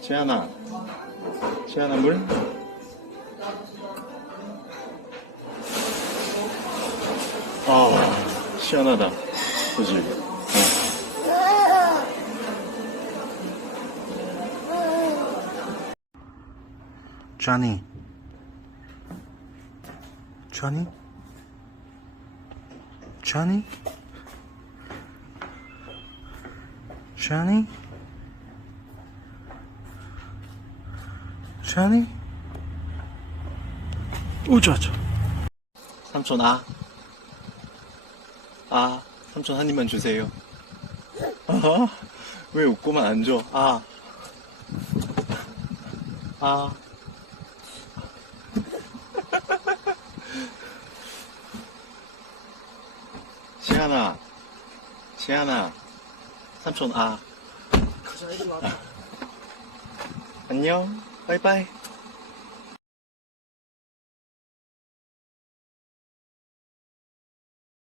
지안아, 지안아 물? 아, 시원하다. 그지? 어. Johnny. Johnny? Johnny? Johnny? Johnny? 우자, 자. 삼촌, 아. 아, 삼촌 한 입만 주세요. 아, 왜 웃고만 안 줘? 아. 아. 지안아, 지안아, 삼촌 아. 안녕, 빠이빠이.